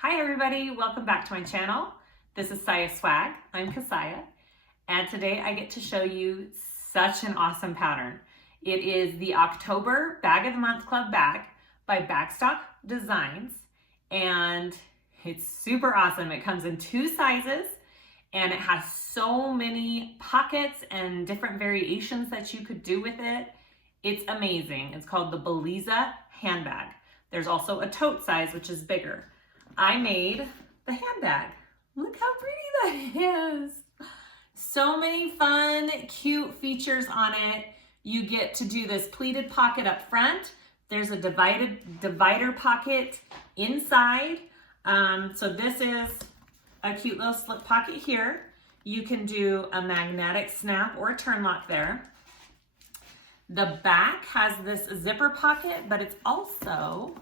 Hi everybody, welcome back to my channel. This is SiahSwag, I'm Kassiah, and today I get to show you such an awesome pattern. It is the October Bag of the Month Club bag by Bagstock Designs, and it's super awesome. It comes in 2 sizes, and it has so many pockets and different variations that you could do with it. It's amazing. It's called the Bellezza Handbag. There's also a tote size, which is bigger. I made the handbag. Look how pretty that is. So many fun, cute features on it. You get to do this pleated pocket up front. There's a divider pocket inside. So this is a cute little slip pocket here. You can do a magnetic snap or a turn lock there. The back has this zipper pocket, but it's also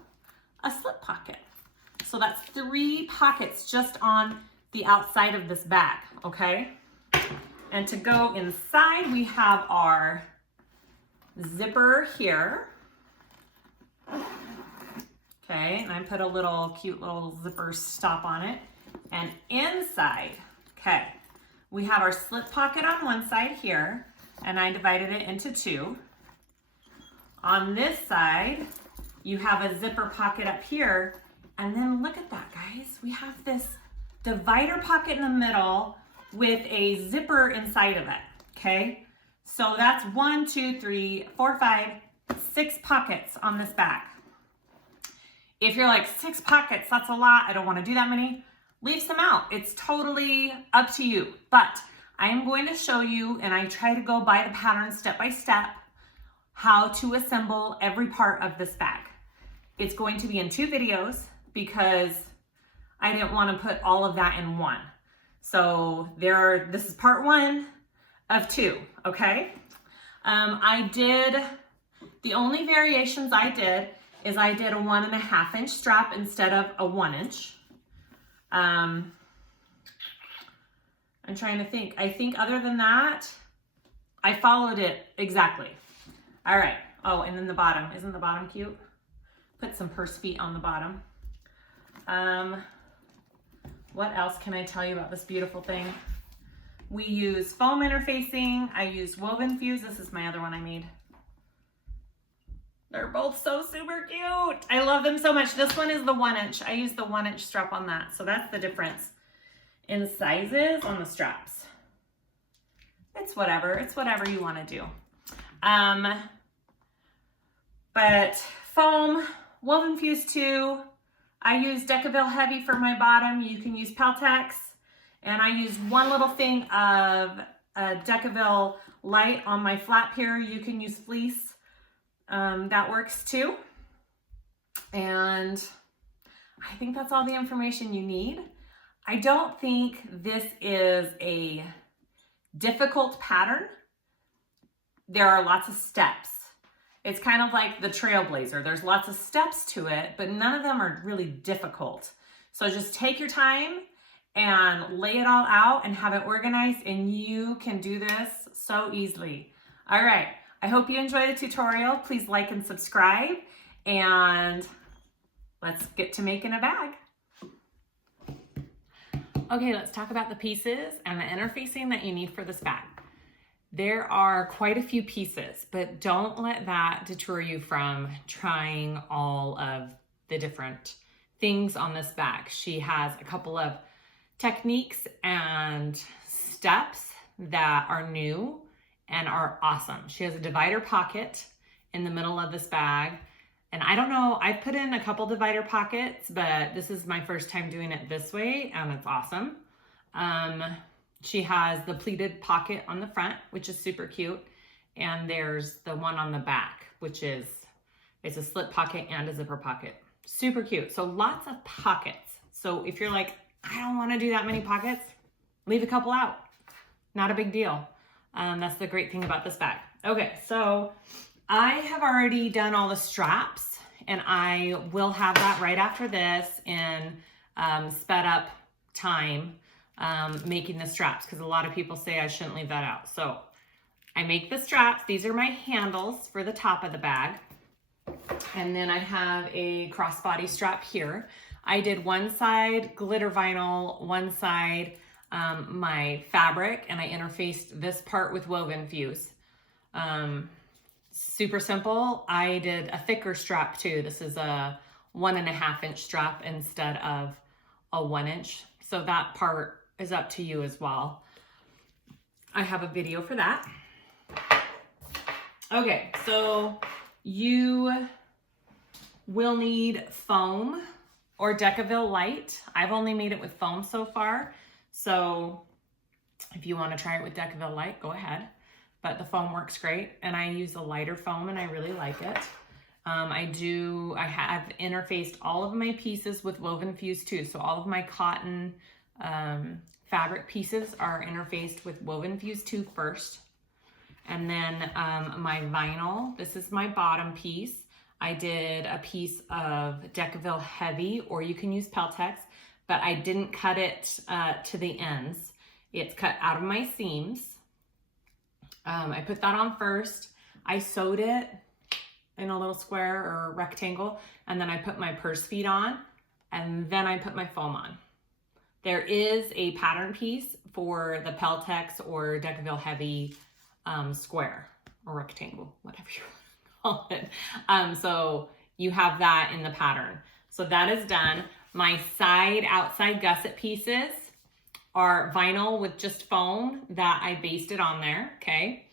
a slip pocket. So that's 3 pockets just on the outside of this bag, okay? And to go inside, we have our zipper here. Okay, and I put a cute little zipper stop on it. And inside, okay, we have our slip pocket on one side here, and I divided it into 2. On this side, you have a zipper pocket up here. And then look at that, guys. We have this divider pocket in the middle with a zipper inside of it, okay? So that's 1, 2, 3, 4, 5, 6 pockets on this bag. If you're like, 6 pockets, that's a lot, I don't wanna do that many, leave some out. It's totally up to you. But I am going to show you, and I try to go by the pattern step by step, how to assemble every part of this bag. It's going to be in 2 videos, because I didn't want to put all of that in one. So this is part 1 of 2, okay? The only variations I did is I did a 1.5 inch strap instead of a 1 inch. I'm trying to think. I think other than that, I followed it exactly. All right. Oh, and then the bottom. Isn't the bottom cute? Put some purse feet on the bottom. What else can I tell you about this beautiful thing? We use foam interfacing. I use Wovenfuse. This is my other one I made. They're both so super cute. I love them so much. This one is the 1 inch. I use the 1 inch strap on that. So that's the difference in sizes on the straps. It's whatever you want to do. But foam, Wovenfuse 2. I use decovil heavy for my bottom. You can use Peltex. And I use 1 little thing of decovil light on my flap here. You can use fleece. That works too. And I think that's all the information you need. I don't think this is a difficult pattern. There are lots of steps. It's kind of like the Trailblazer. There's lots of steps to it, but none of them are really difficult. So just take your time and lay it all out and have it organized, and you can do this so easily. All right, I hope you enjoy the tutorial. Please like and subscribe, and let's get to making a bag. Okay, let's talk about the pieces and the interfacing that you need for this bag. There are quite a few pieces, but don't let that deter you from trying all of the different things on this bag. She has a couple of techniques and steps that are new and are awesome. She has a divider pocket in the middle of this bag. And I don't know, I've put in a couple divider pockets, but this is my first time doing it this way, and it's awesome. She has the pleated pocket on the front, which is super cute. And there's the one on the back, which is, it's a slip pocket and a zipper pocket. Super cute. So lots of pockets. So if you're like, I don't want to do that many pockets, leave a couple out. Not a big deal. That's the great thing about this bag. Okay, so I have already done all the straps, and I will have that right after this in sped up time. Making the straps, because a lot of people say I shouldn't leave that out. So I make the straps. These are my handles for the top of the bag. And then I have a crossbody strap here. I did one side glitter vinyl, one side my fabric, and I interfaced this part with Wovenfuse. Super simple. I did a thicker strap too. This is a 1.5 inch strap instead of a 1 inch. So that part is up to you as well. I have a video for that. Okay, so you will need foam or decovil light. I've only made it with foam so far. So if you want to try it with decovil light, go ahead. But the foam works great, and I use a lighter foam and I really like it. I have interfaced all of my pieces with Wovenfuse too. So all of my cotton fabric pieces are interfaced with Wovenfuse 2 first. And then my vinyl, this is my bottom piece. I did a piece of decovil heavy, or you can use Peltex, but I didn't cut it to the ends. It's cut out of my seams. I put that on first. I sewed it in a little square or rectangle, and then I put my purse feet on, and then I put my foam on. There is a pattern piece for the Peltex or decovil heavy square or rectangle, whatever you call it. So you have that in the pattern. So that is done. My outside gusset pieces are vinyl with just foam that I basted on there, okay?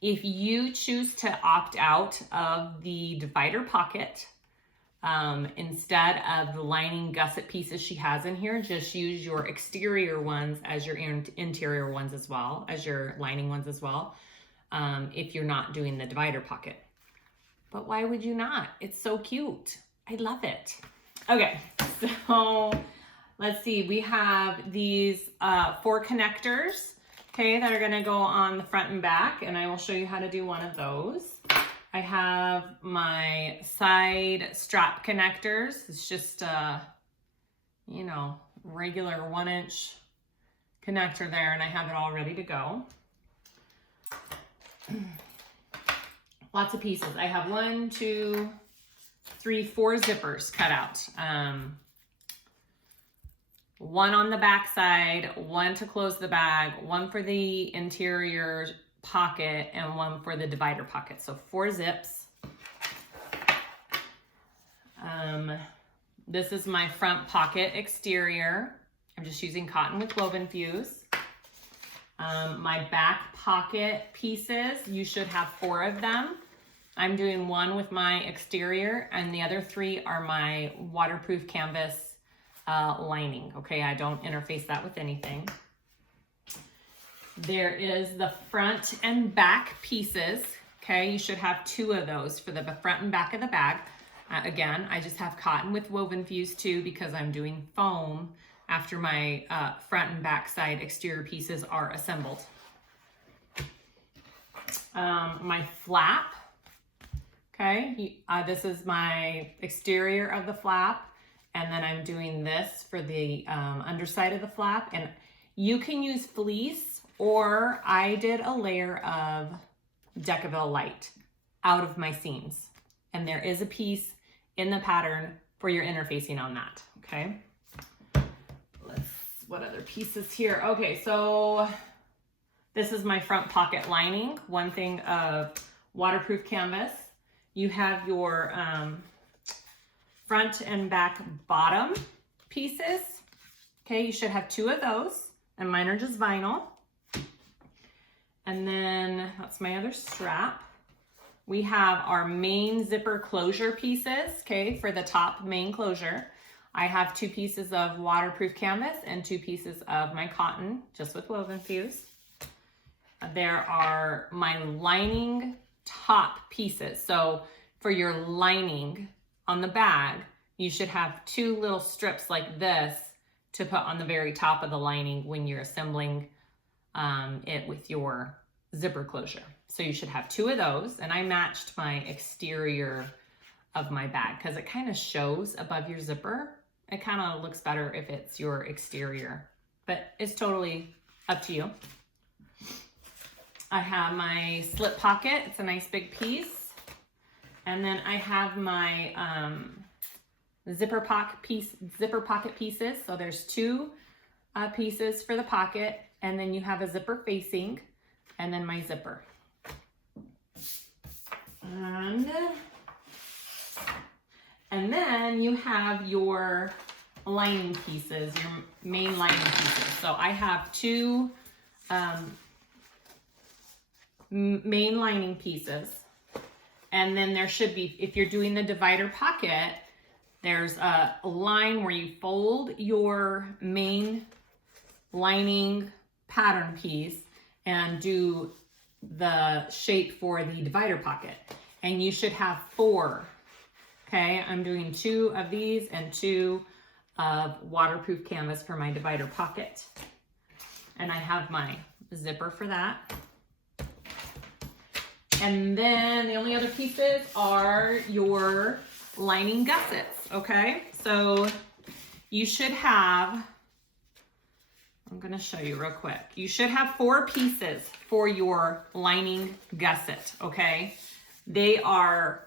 If you choose to opt out of the divider pocket, instead of the lining gusset pieces she has in here, just use your exterior ones as your interior ones as well, as your lining ones as well, if you're not doing the divider pocket. But why would you not? It's so cute. I love it. Okay, so let's see. We have these 4 connectors, okay, that are gonna go on the front and back, and I will show you how to do one of those. I have my side strap connectors. It's just you know, regular 1 inch connector there, and I have it all ready to go. Lots of pieces. I have 1, 2, 3, 4 zippers cut out. 1 on the back side, 1 to close the bag, 1 for the interior pocket, and 1 for the divider pocket. So 4 zips. This is my front pocket exterior. I'm just using cotton with Wovenfuse. My back pocket pieces, you should have 4 of them. I'm doing 1 with my exterior, and the other 3 are my waterproof canvas lining. Okay, I don't interface that with anything. There is the front and back pieces. Okay, you should have 2 of those for the front and back of the bag. Again, I just have cotton with Wovenfuse too, because I'm doing foam after my front and back side exterior pieces are assembled. My flap, okay, this is my exterior of the flap, and then I'm doing this for the underside of the flap. And you can use fleece, or I did a layer of decovil light out of my seams, and there is a piece in the pattern for your interfacing on that. Okay, what other pieces here? Okay, so this is my front pocket lining, 1 thing of waterproof canvas. You have your front and back bottom pieces. Okay, you should have 2 of those, and mine are just vinyl. And then that's my other strap. We have our main zipper closure pieces, okay, for the top main closure. I have 2 pieces of waterproof canvas and 2 pieces of my cotton, just with Wovenfuse. There are my lining top pieces. So for your lining on the bag, you should have 2 little strips like this to put on the very top of the lining when you're assembling it with your zipper closure. So you should have 2 of those, and I matched my exterior of my bag because it kind of shows above your zipper. It kind of looks better if it's your exterior, but it's totally up to you. I have my slip pocket. It's a nice big piece. And then I have my zipper pocket pieces. So there's two pieces for the pocket, and then you have a zipper facing, and then my zipper. And then you have your lining pieces, your main lining pieces. So I have two main lining pieces. And then there should be, if you're doing the divider pocket, there's a line where you fold your main lining pattern piece and do the shape for the divider pocket. And you should have 4. Okay, I'm doing 2 of these and 2 of waterproof canvas for my divider pocket. And I have my zipper for that. And then the only other pieces are your lining gussets, okay? So you should have, I'm gonna show you real quick. You should have 4 pieces for your lining gusset, okay? They are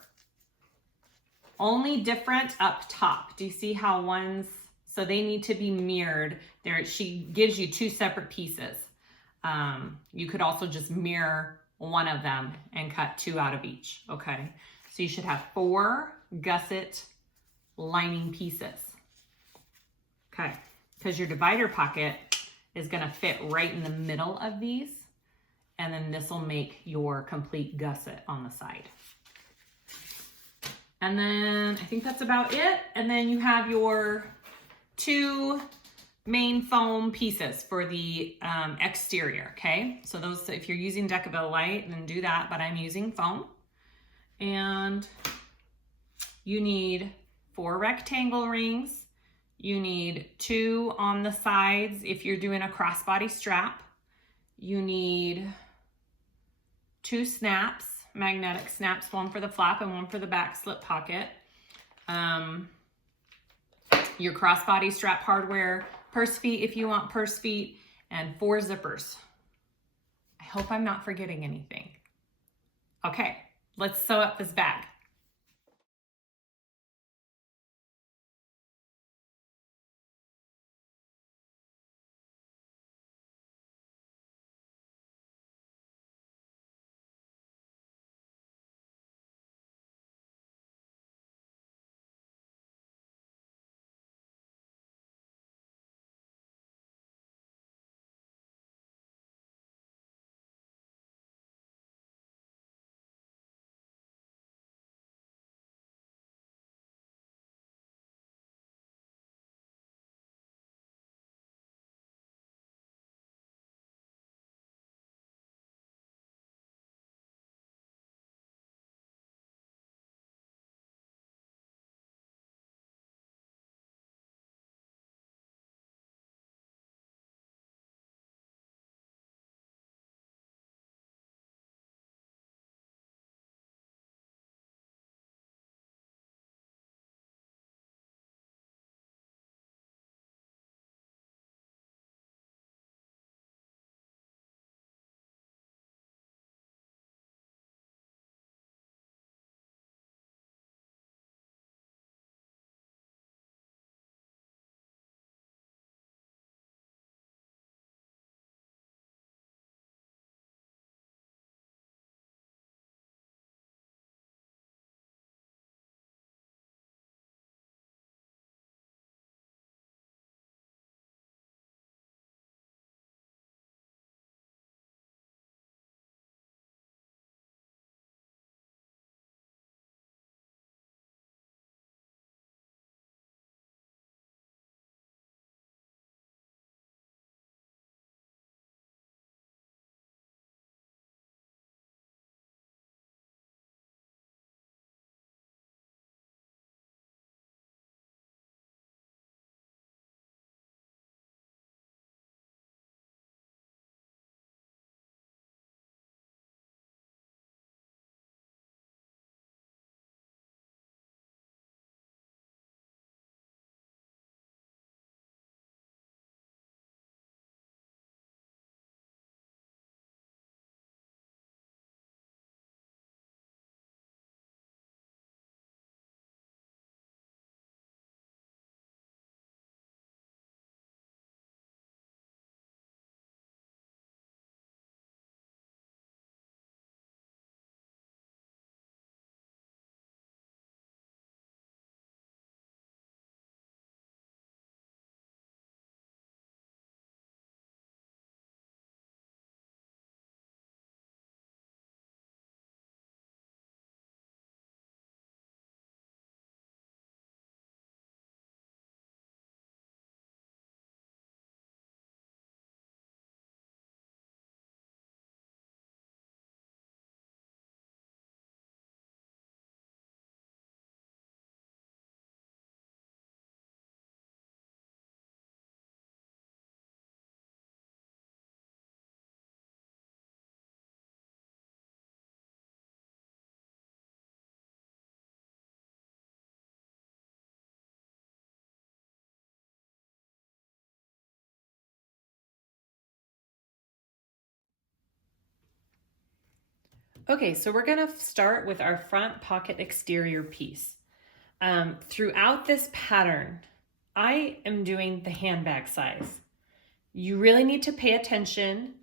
only different up top. Do you see how one's, so they need to be mirrored. There, she gives you 2 separate pieces. You could also just mirror one of them and cut 2 out of each, okay? So you should have 4 gusset lining pieces, okay? Because your divider pocket is gonna fit right in the middle of these, and then this will make your complete gusset on the side. And then I think that's about it. And then you have your 2 main foam pieces for the exterior, okay? So those, if you're using decovil light, then do that, but I'm using foam. And you need 4 rectangle rings. You need 2 on the sides if you're doing a crossbody strap. You need 2 snaps, magnetic snaps, one for the flap and one for the back slip pocket. Your crossbody strap hardware, purse feet if you want purse feet, and 4 zippers. I hope I'm not forgetting anything. Okay, let's sew up this bag. Okay, so we're gonna start with our front pocket exterior piece. Throughout this pattern, I am doing the handbag size. You really need to pay attention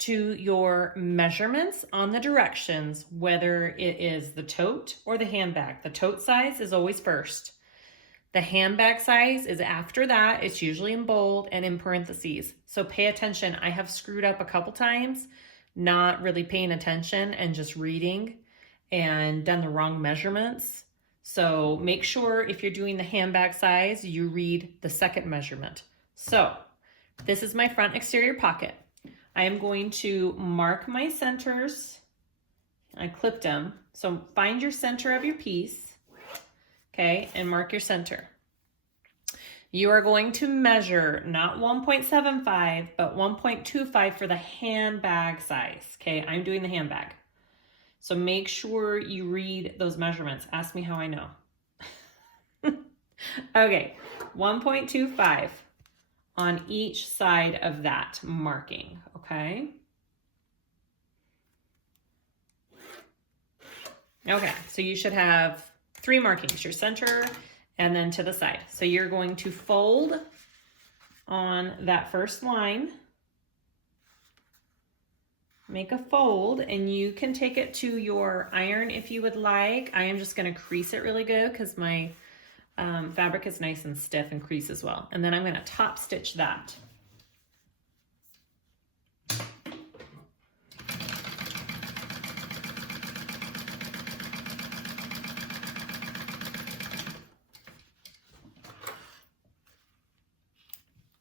to your measurements on the directions, whether it is the tote or the handbag. The tote size is always first. The handbag size is after that. It's usually in bold and in parentheses. So pay attention. I have screwed up a couple times, not really paying attention and just reading and done the wrong measurements. So make sure if you're doing the handbag size, you read the second measurement. So this is my front exterior pocket. I am going to mark my centers. I clipped them. So find your center of your piece, okay, and mark your center. You are going to measure not 1.75, but 1.25 for the handbag size, okay? I'm doing the handbag. So make sure you read those measurements. Ask me how I know. Okay, 1.25 on each side of that marking, okay? Okay, so you should have 3 markings, your center and then to the side. So you're going to fold on that first line, make a fold, and you can take it to your iron if you would like. I am just gonna crease it really good because my fabric is nice and stiff and creases well. And then I'm gonna top stitch that.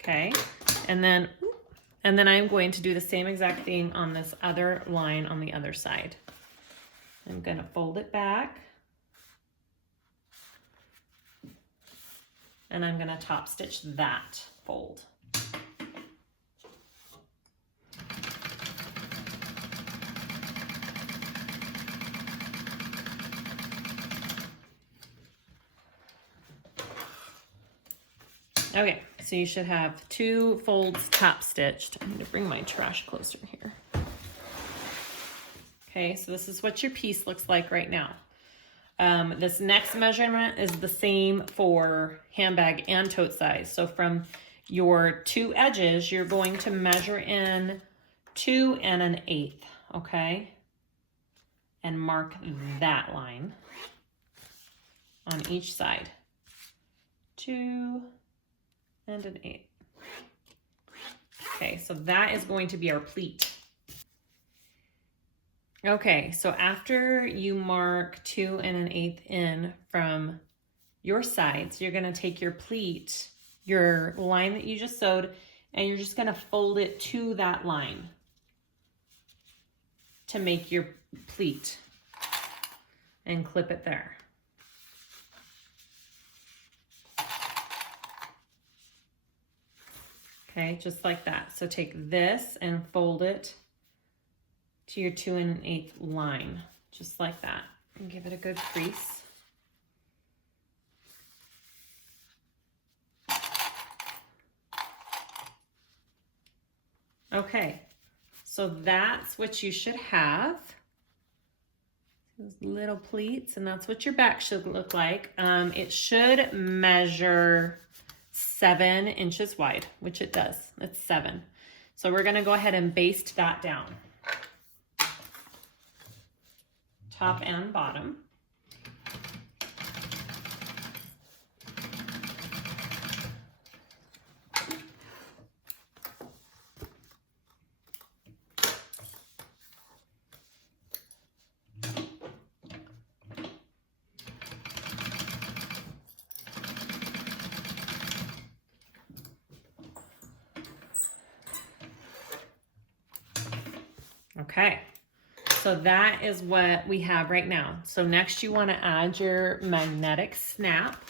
Okay, and then I'm going to do the same exact thing on this other line on the other side. I'm gonna fold it back, and I'm gonna top stitch that fold. Okay, so you should have 2 folds top stitched. I need to bring my trash closer here. Okay, so this is what your piece looks like right now. This next measurement is the same for handbag and tote size. So from your 2 edges, you're going to measure in 2 1/8, okay? And mark that line on each side. 2 1/8. Okay, so that is going to be our pleat. Okay, so after you mark 2 1/8 in from your sides, you're gonna take your pleat, your line that you just sewed, and you're just gonna fold it to that line to make your pleat and clip it there. Okay, just like that. So take this and fold it to your 2 1/8 line, just like that, and give it a good crease. Okay, so that's what you should have. Those little pleats, and that's what your back should look like. It should measure 7 inches wide, which it does. It's 7. So we're gonna go ahead and baste that down. Top and bottom. Okay, so that is what we have right now. So next you want to add your magnetic snap.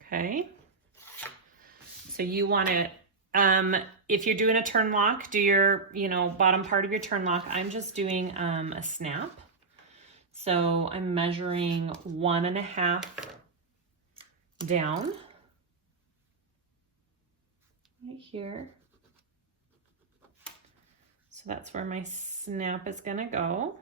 Okay, so you want to, if you're doing a turn lock, do your, bottom part of your turn lock. I'm just doing a snap. So I'm measuring 1.5 down right here. So that's where my snap is gonna go.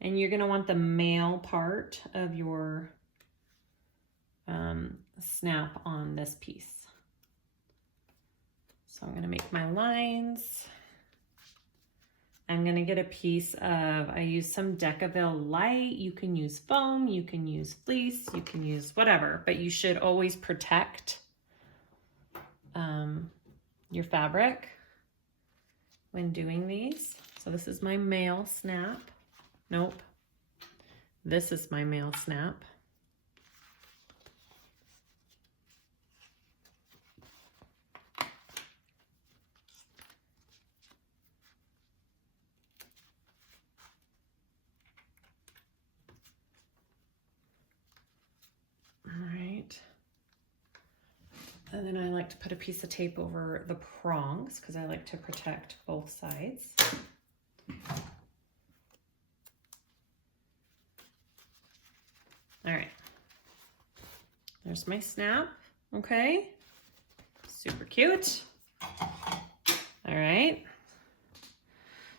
And you're gonna want the male part of your snap on this piece. So I'm gonna make my lines. I'm gonna get a piece of, I use some decovil light. You can use foam, you can use fleece, you can use whatever, but you should always protect your fabric when doing these. So this is my male snap. Nope. This is my male snap. And then I like to put a piece of tape over the prongs because I like to protect both sides. All right, there's my snap, okay? Super cute. All right.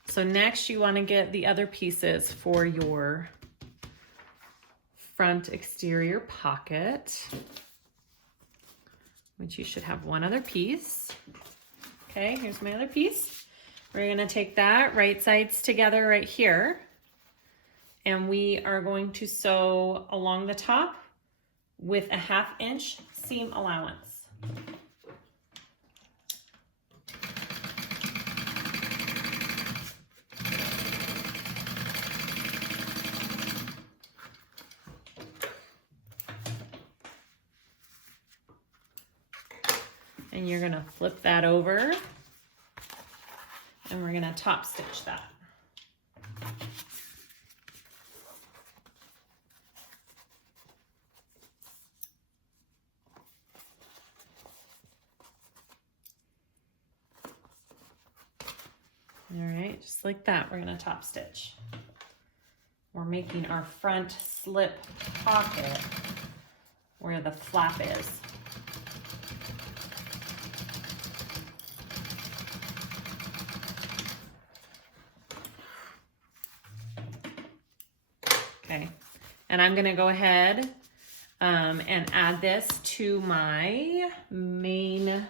So next you wanna get the other pieces for your front exterior pocket, which you should have one other piece. Okay, here's my other piece. We're gonna take that right sides together right here, and we are going to sew along the top with a 1/2 inch seam allowance. And you're gonna flip that over and we're gonna top stitch that. All right, just like that, we're gonna top stitch. We're making our front slip pocket where the flap is. Okay, and I'm gonna go ahead and add this to my main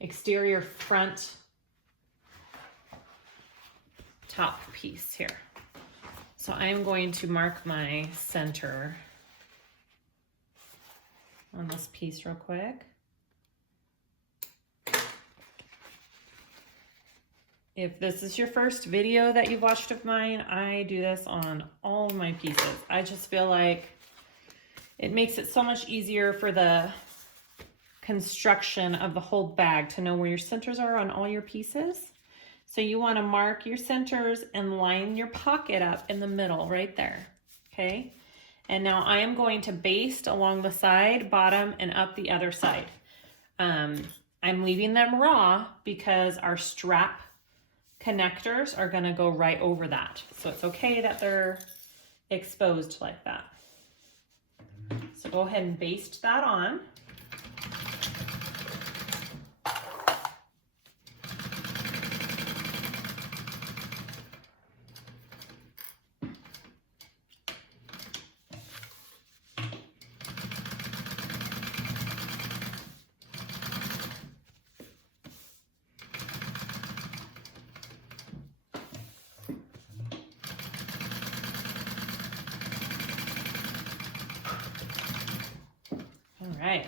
exterior front top piece here. So I'm going to mark my center on this piece real quick. If this is your first video that you've watched of mine, I do this on all of my pieces. I just feel like it makes it so much easier for the construction of the whole bag to know where your centers are on all your pieces. So you want to mark your centers and line your pocket up in the middle right there, okay? And now I am going to baste along the side, bottom, and up the other side. I'm leaving them raw because our strap connectors are gonna go right over that. So it's okay that they're exposed like that. So go ahead and baste that on. Right.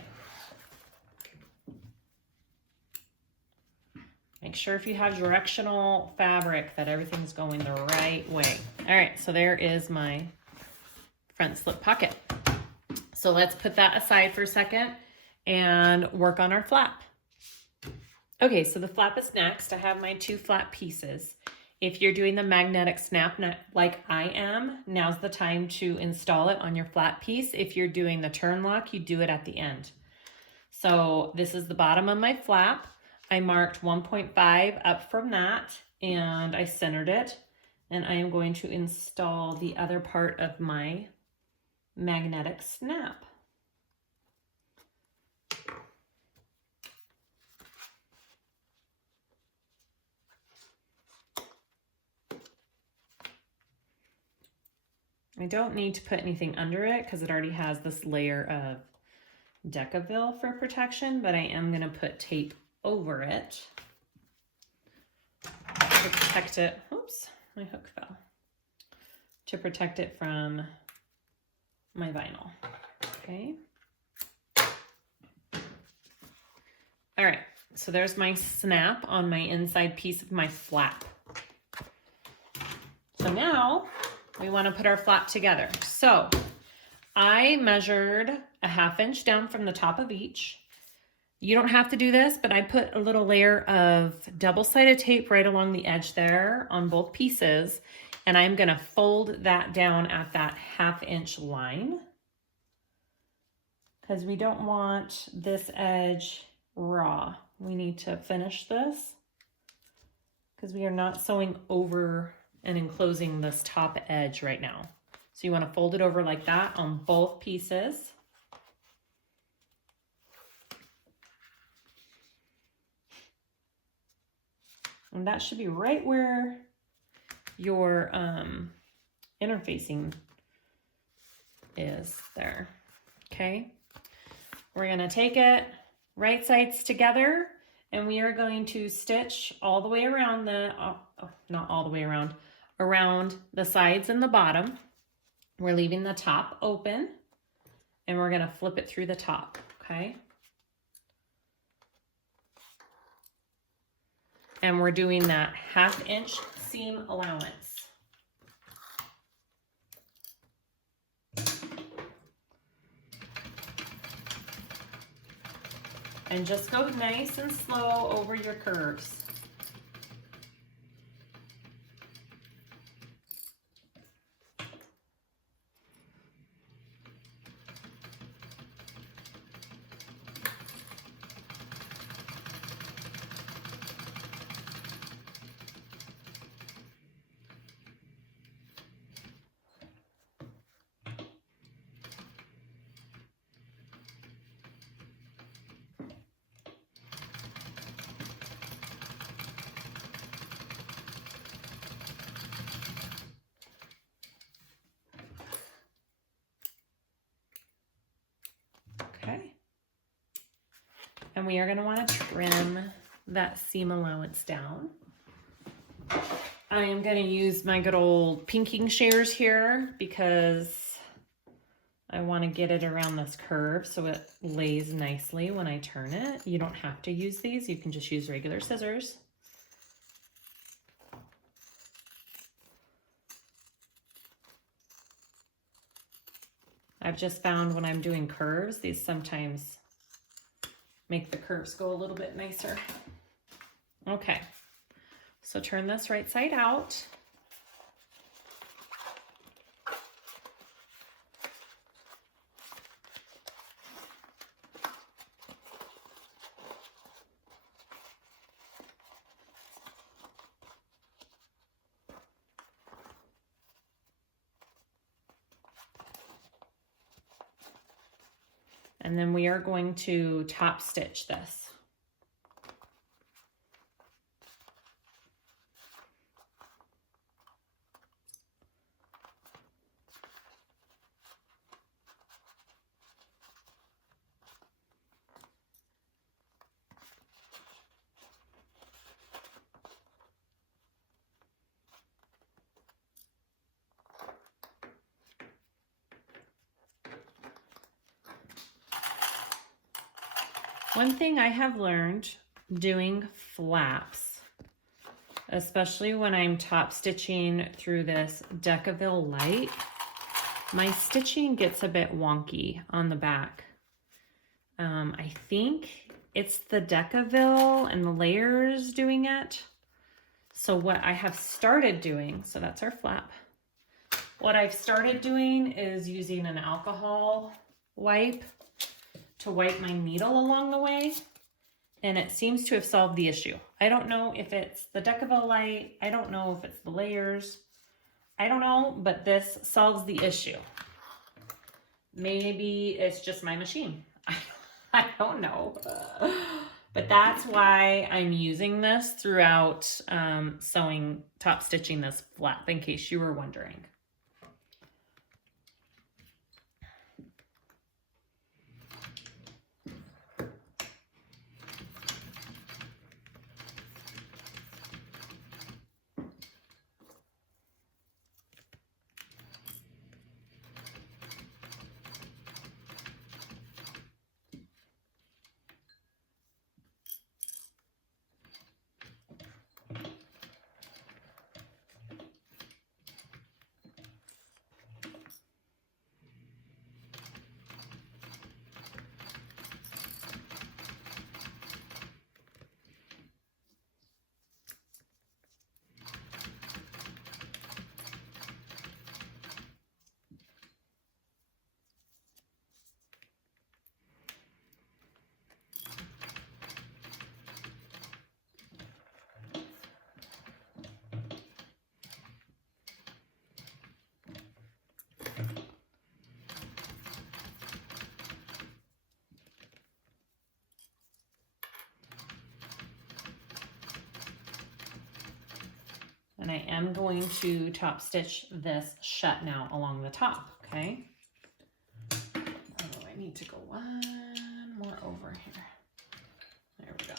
Make sure if you have directional fabric that everything's going the right way. All right, so there is my front slip pocket. So let's put that aside for a second and work on our flap. Okay, so the flap is next. I have my 2 flap pieces. If you're doing the magnetic snap like I am, now's the time to install it on your flat piece. If you're doing the turn lock, you do it at the end. So this is the bottom of my flap. I marked 1.5 up from that and I centered it. And I am going to install the other part of my magnetic snap. I don't need to put anything under it because it already has this layer of decovil for protection, but I am going to put tape over it to protect it. Oops, my hook fell. To protect it from my vinyl. Okay. All right, so there's my snap on my inside piece of my flap. So now we want to put our flap together. So I measured a 1/2 inch down from the top of each. You don't have to do this, but I put a little layer of double-sided tape right along the edge there on both pieces, and I'm going to fold that down at that 1/2 inch line because we don't want this edge raw. We need to finish this because we are not sewing over and enclosing this top edge right now. So you want to fold it over like that on both pieces. And that should be right where your interfacing is there. Okay. We're going to take it right sides together and we are going to stitch all the way around the, not all the way around the sides and the bottom. We're leaving the top open and we're going to flip it through the top. Okay. And we're doing that 1/2 inch seam allowance. And just go nice and slow over your curves. Okay. And we are going to want to trim that seam allowance down. I am going to use my good old pinking shears here because I want to get it around this curve so it lays nicely when I turn it. You don't have to use these. You can just use regular scissors. I've just found when I'm doing curves, these sometimes make the curves go a little bit nicer. Okay, so turn this right side out. And then we are going to top stitch this. One thing I have learned doing flaps, especially when I'm top stitching through this decovil light, my stitching gets a bit wonky on the back. I think it's the decovil and the layers doing it. So what I have started doing, so that's our flap. What I've started doing is using an alcohol wipe to wipe my needle along the way, and it seems to have solved the issue. I don't know if it's the decovil light, I don't know if it's the layers, I don't know, but this solves the issue. Maybe it's just my machine. I don't know. But that's why I'm using this throughout top stitching this flap, in case you were wondering. And I am going to top stitch this shut now along the top, okay? Oh, I need to go one more over here. There we go.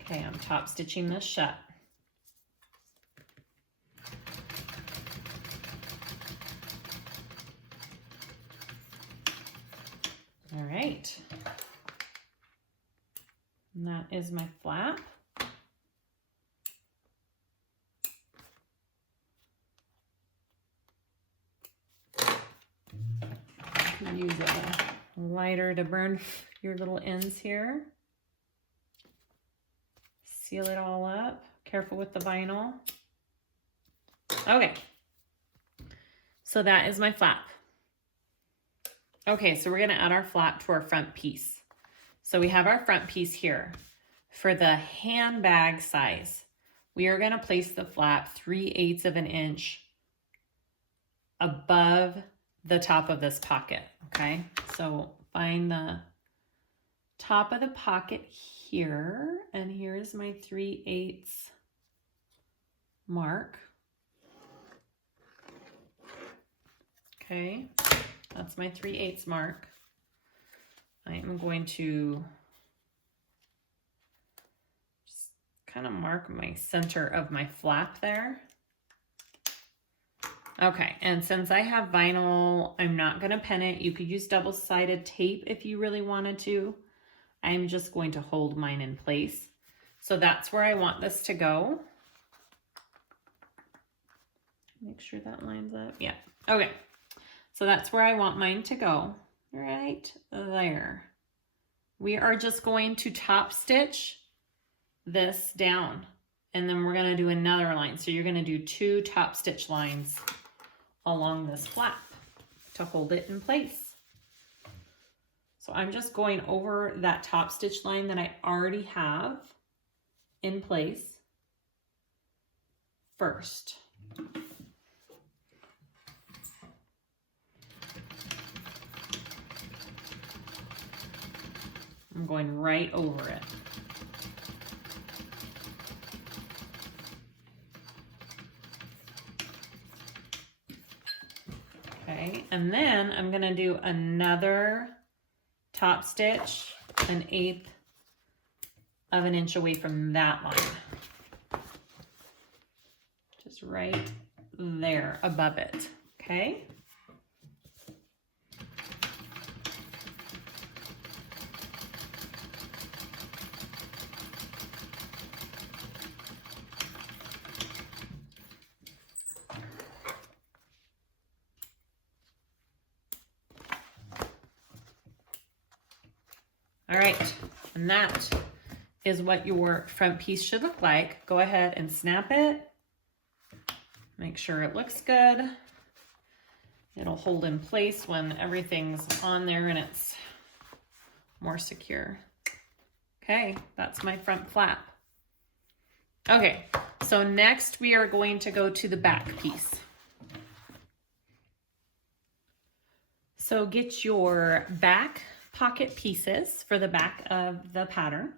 Okay, I'm top stitching this shut. All right. And that is my flap. You can use a lighter to burn your little ends here. Seal it all up. Careful with the vinyl. Okay. So that is my flap. Okay, so we're gonna add our flap to our front piece. So we have our front piece here. For the handbag size, we are gonna place the flap 3/8 of an inch above the top of this pocket, okay? So find the top of the pocket here, and here's my 3/8 mark. Okay, that's my 3/8 mark. I am going to just kind of mark my center of my flap there. Okay, and since I have vinyl, I'm not going to pin it. You could use double-sided tape if you really wanted to. I'm just going to hold mine in place. So that's where I want this to go. Make sure that lines up. Yeah, okay. So that's where I want mine to go. Right there. We are just going to top stitch this down, and then we're going to do another line. So you're going to do 2 top stitch lines along this flap to hold it in place. So I'm just going over that top stitch line that I already have in place first. I'm going right over it. Okay, and then I'm gonna do another top stitch 1/8 of an inch away from that line. Just right there above it, okay? All right, and that is what your front piece should look like. Go ahead and snap it. Make sure it looks good. It'll hold in place when everything's on there and it's more secure. Okay, that's my front flap. Okay, so next we are going to go to the back piece. So get your back pocket pieces for the back of the pattern.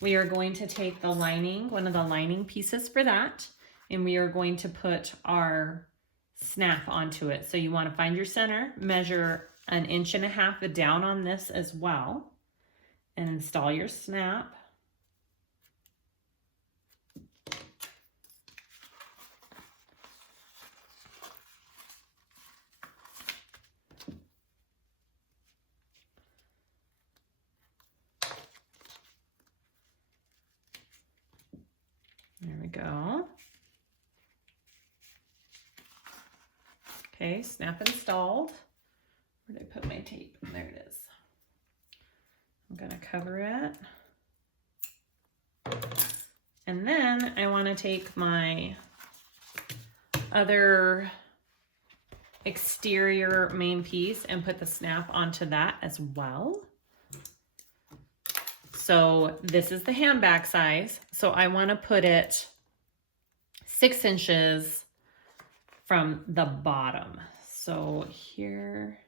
We are going to take the lining, one of the lining pieces for that, and we are going to put our snap onto it. So you want to find your center, measure 1.5 inches down on this as well, and install your snap. There we go. Okay, snap installed. Where did I put my tape? There it is. I'm gonna cover it. And then I wanna take my other exterior main piece and put the snap onto that as well. So this is the handbag size. So I want to put it 6 inches from the bottom. So here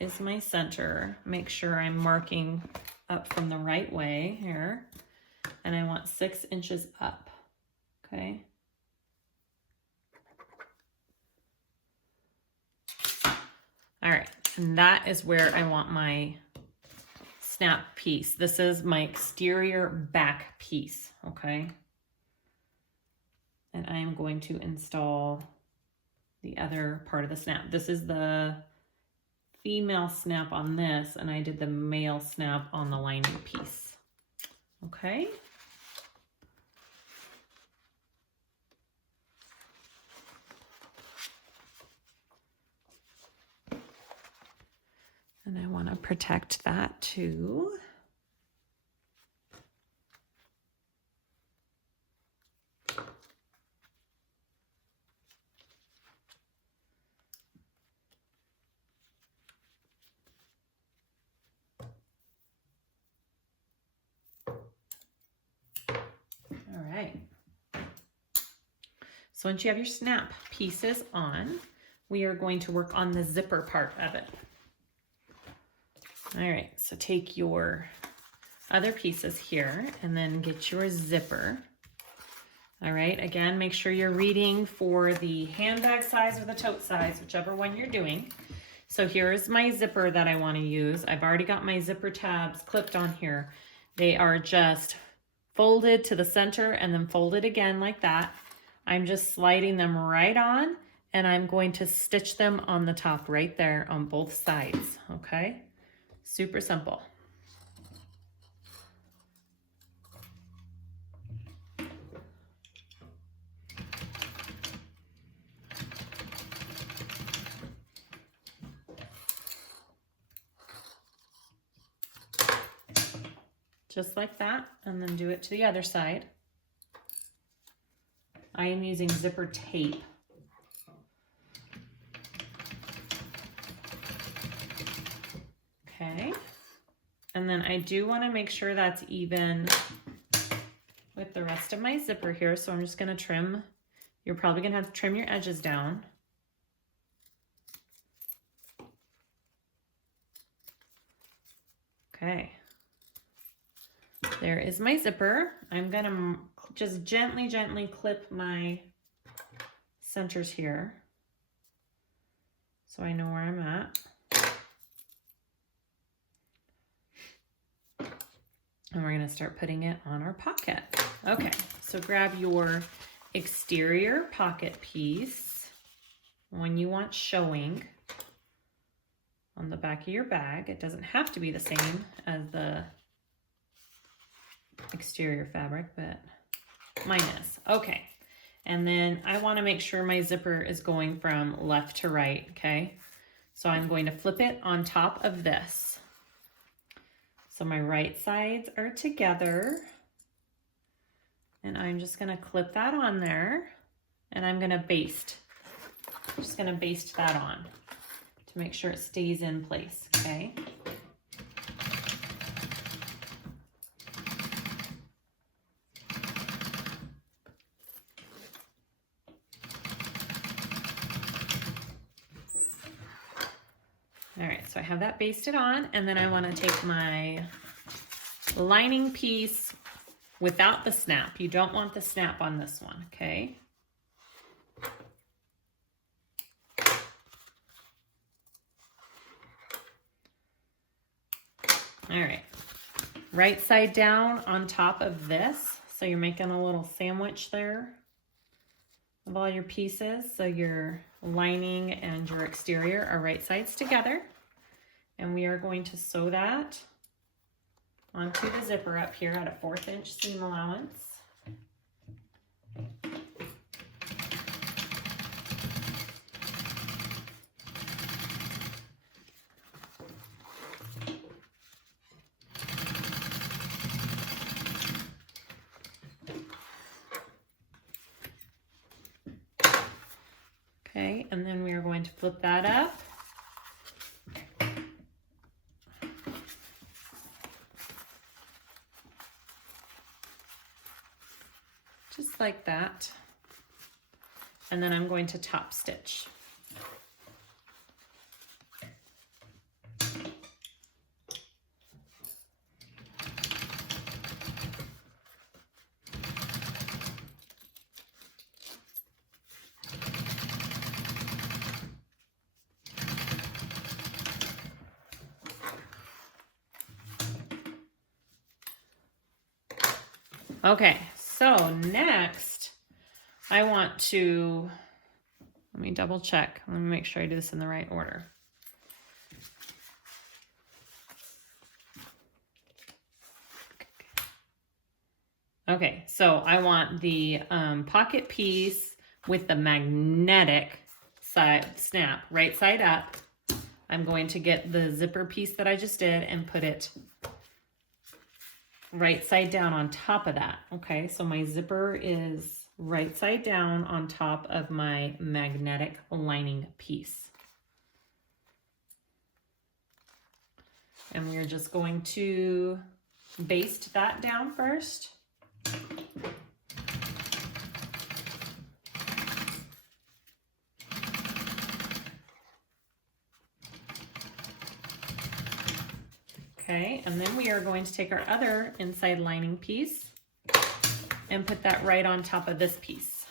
is my center. Make sure I'm marking up from the right way here. And I want 6 inches up, okay? All right, and that is where I want my snap piece. This is my exterior back piece, okay? And I am going to install the other part of the snap. This is the female snap on this, and I did the male snap on the lining piece, okay? And I want to protect that too. All right. So once you have your snap pieces on, we are going to work on the zipper part of it. All right, so take your other pieces here and then get your zipper. All right, again, make sure you're reading for the handbag size or the tote size, whichever one you're doing. So here's my zipper that I want to use. I've already got my zipper tabs clipped on here. They are just folded to the center and then folded again like that. I'm just sliding them right on, and I'm going to stitch them on the top right there on both sides, okay? Super simple. Just like that, and then do it to the other side. I am using zipper tape. Okay, and then I do want to make sure that's even with the rest of my zipper here, so I'm just going to trim. You're probably going to have to trim your edges down. Okay, there is my zipper. I'm going to just gently clip my centers here so I know where I'm at. And we're going to start putting it on our pocket. Okay, so grab your exterior pocket piece, one you want showing on the back of your bag. It doesn't have to be the same as the exterior fabric, but mine is. Okay, and then I want to make sure my zipper is going from left to right, okay? So I'm going to flip it on top of this. So my right sides are together, and I'm just going to clip that on there, and I'm going to baste. I'm just going to baste that on to make sure it stays in place, okay? so I have that basted on, and then I want to take my lining piece without the snap. You don't want the snap on this one, okay? All right, right side down on top of this. So you're making a little sandwich there of all your pieces. So your lining and your exterior are right sides together. And we are going to sew that onto the zipper up here at a 1/4 inch seam allowance. Okay, and then we are going to flip that up. Just like that. And then I'm going to top stitch. Okay, so next I want to, let me double check. Let me make sure I do this in the right order. Okay, so I want the pocket piece with the magnetic side snap right side up. I'm going to get the zipper piece that I just did and put it right side down on top of that. Okay, so my zipper is right side down on top of my magnetic lining piece. And we're just going to baste that down first. Okay, and then we are going to take our other inside lining piece and put that right on top of this piece.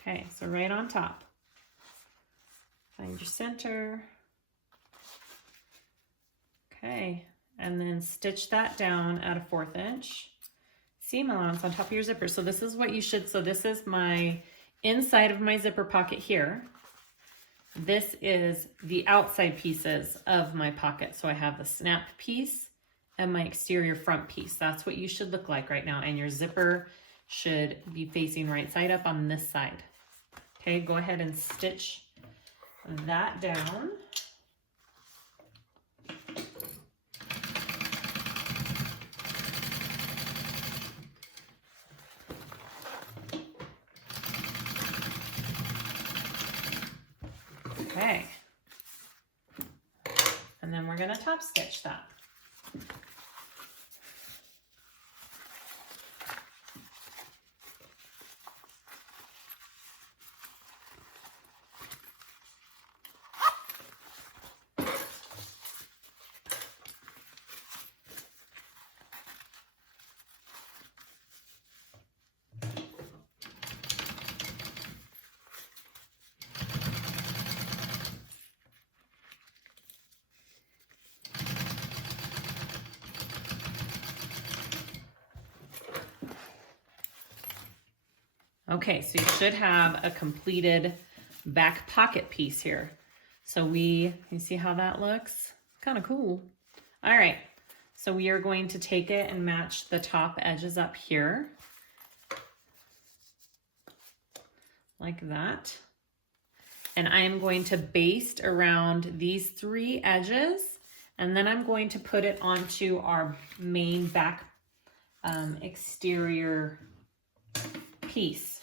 Okay, so right on top. Find your center. Okay, and then stitch that down at a 1/4 inch seam allowance on top of your zipper. So this is what you should, so this is my inside of my zipper pocket here. This is the outside pieces of my pocket. So I have the snap piece and my exterior front piece. That's what you should look like right now. And your zipper should be facing right side up on this side. Okay, go ahead and stitch that down. Okay, and then we're going to top stitch that. Okay, so you should have a completed back pocket piece here. So you see how that looks? Kind of cool. All right, so we are going to take it and match the top edges up here. Like that. And I am going to baste around these 3 edges, and then I'm going to put it onto our main back exterior piece.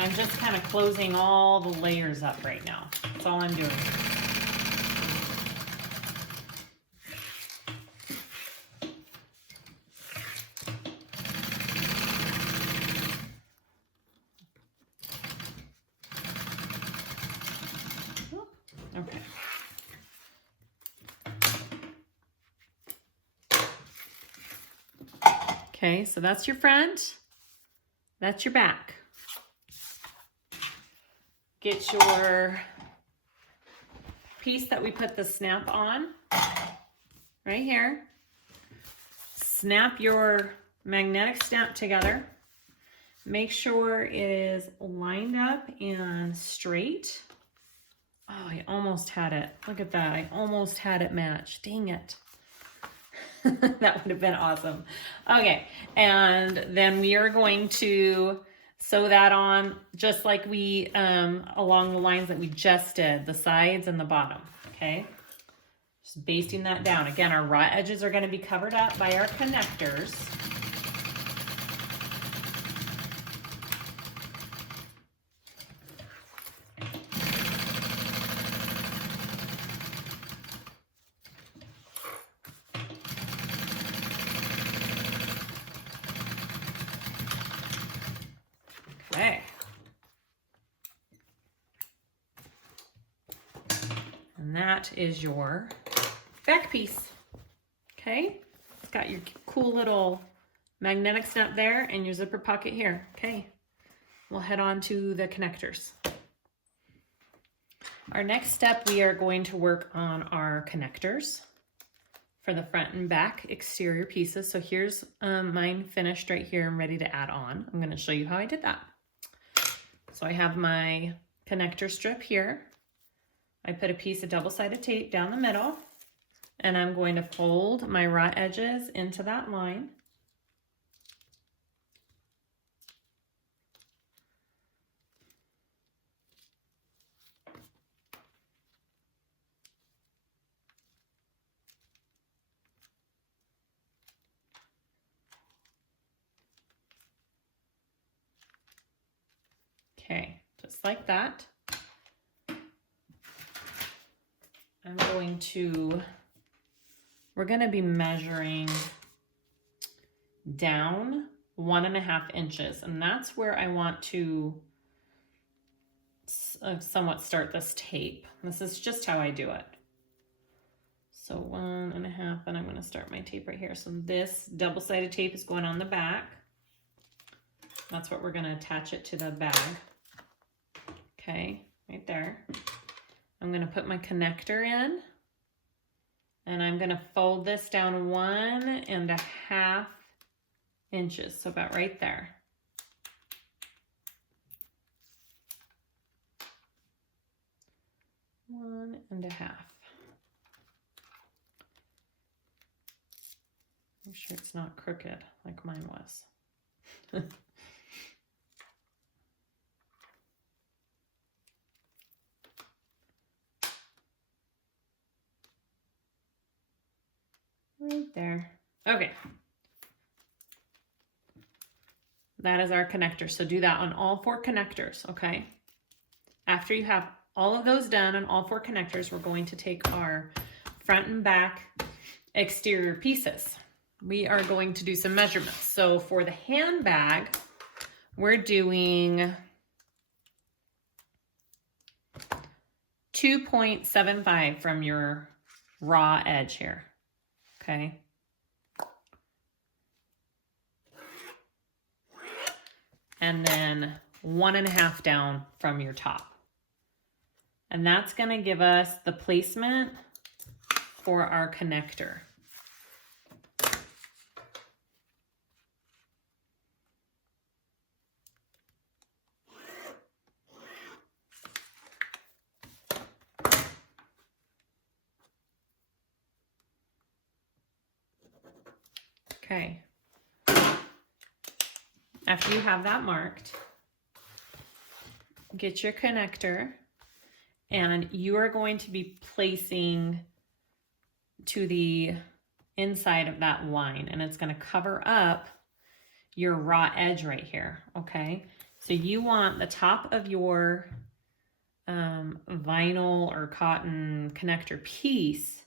I'm just kind of closing all the layers up right now. That's all I'm doing. Okay, so that's your front, that's your back. Get your piece that we put the snap on right here. Snap your magnetic stamp together. Make sure it is lined up and straight. Oh, I almost had it. Look at that. I almost had it match. Dang it. That would have been awesome. Okay, and then we are going to sew that on just like we, along the lines that we just did, the sides and the bottom, okay? Just basting that down. Again, our raw edges are gonna be covered up by our connectors. Okay. And that is your back piece. Okay. It's got your cool little magnetic snap there and your zipper pocket here. Okay. We'll head on to the connectors. Our next step, we are going to work on our connectors for the front and back exterior pieces. So here's mine finished right here and ready to add on. I'm going to show you how I did that. So I have my connector strip here. I put a piece of double-sided tape down the middle, and I'm going to fold my raw edges into that line. Okay, just like that. We're going to be measuring down 1.5 inches, and that's where I want to somewhat start this tape. This is just how I do it. So 1.5, and I'm going to start my tape right here. So this double-sided tape is going on the back. That's what we're going to attach it to the bag. Okay, right there. I'm going to put my connector in, and I'm going to fold this down 1.5 inches, so about right there. One and a half. Make sure it's not crooked like mine was. Right there. Okay. That is our connector. So do that on all 4 connectors, okay? After you have all of those done on all 4 connectors, we're going to take our front and back exterior pieces. We are going to do some measurements. So for the handbag, we're doing 2.75 from your raw edge here. Okay. And then 1.5 down from your top. And that's going to give us the placement for our connector. Okay. After you have that marked, get your connector, and you are going to be placing to the inside of that line, and it's going to cover up your raw edge right here, okay? So you want the top of your vinyl or cotton connector piece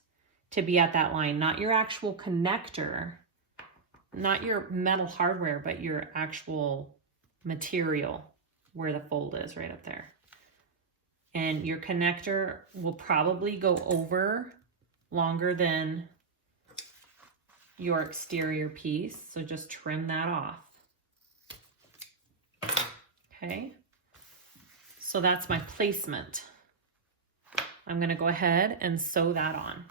to be at that line, not your actual connector, not your metal hardware, but your actual material where the fold is right up there. And your connector will probably go over longer than your exterior piece. So just trim that off. Okay. So that's my placement. I'm going to go ahead and sew that on.